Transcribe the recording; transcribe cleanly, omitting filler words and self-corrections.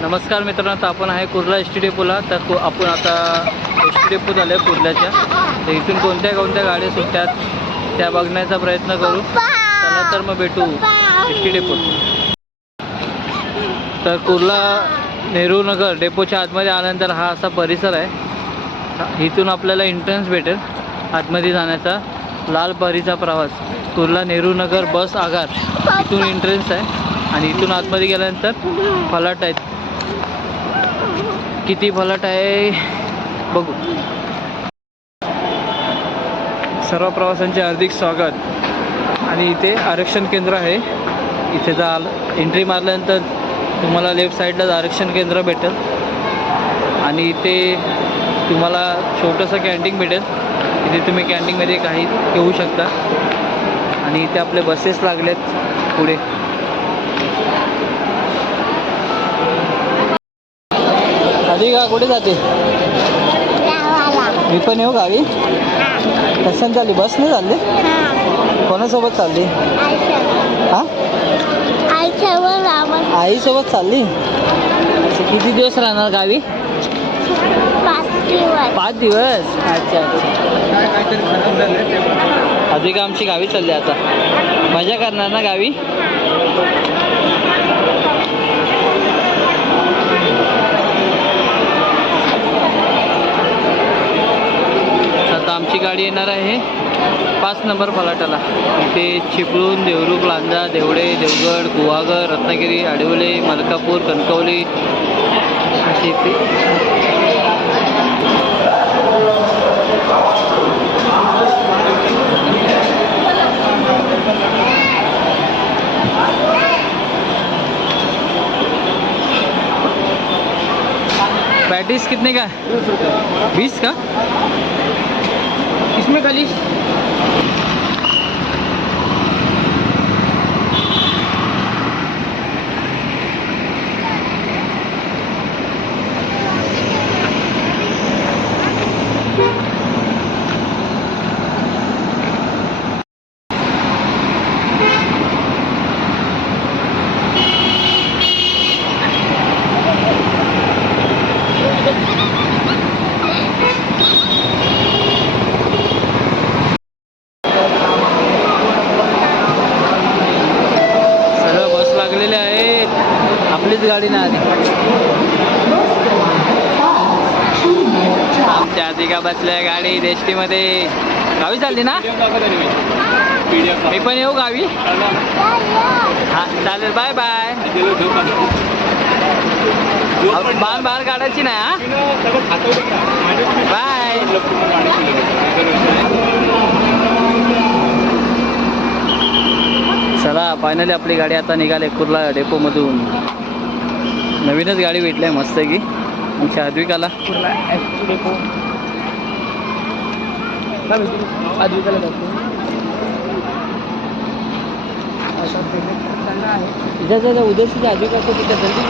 नमस्कार मित्रांनो, तर आपण आहे कुर्ला एस टी डेपोला. तर आपण आता एस टी डेपो झालं आहे कुर्ल्याच्या. तर इथून कोणत्या कोणत्या गाड्या सुटतात त्या बघण्याचा प्रयत्न करू. चला तर मग भेटू एस टी डेपोत. तर कुर्ला नेहरू नगर डेपोच्या आतमध्ये आल्यानंतर हा असा परिसर आहे. इथून आपल्याला एंट्रन्स भेटेल आतमध्ये जाण्याचा. लाल परीचा प्रवास कुर्ला नेहरू नगर बस आगार इथून एंट्रन्स आहे. आणि इथून आतमध्ये गेल्यानंतर फलाट आहेत. किती फलाट आहे बघू. सर्व प्रवाशांचे हार्दिक स्वागत. आणि इथे आरक्षण केंद्र आहे. इथे एंट्री मारल्यानंतर तुम्हाला लेफ्ट साईडलाच आरक्षण केंद्र भेटेल. आणि इथे तुम्हाला छोटंसं कॅन्टीन भेटेल. इथे तुम्ही कॅन्टीनमध्ये काही घेऊ शकता. आणि इथे आपले बसेस लागलेत पुढे. आधी का कुठे जाते? मी पण येऊ गावी. कशाने चालली? बसने चालली? कोणासोबत चालली? हां, आईसोबत चालली. किती दिवस राहणार गावी? 5 दिवस. अच्छा अच्छा. आधी का आमची गावी चालली. आता मजा करणार ना गावी. आता आमची गाडी येणार आहे 5 नंबर फलाटाला. इथे चिपळूण, देवरुख, लांजा, देवडे, देवगड, गुहागर, रत्नागिरी, आडिवले, मलकापूर, कणकवली अशी इथे. पैंतीस कितने का? 20 का? इसमें खाली आपलीच गाडी ना. आधी आमच्या आधी का बसल्या गाडी एस मध्ये. गावी चालली ना? मी पण येऊ गावी. हां चालेल. Bye bye. बाहेर काढायची नाही. हां बाय. चला फायनली आपली गाडी आता निघाली कुर्ला डेपोमधून. नवीनच गाडी भेटली आहे मस्त की आमच्या आद्विकाला. कुर्ला एस टी डेपो आद्विकाला जातो. उद्या आद्विका को तिथे जल्दी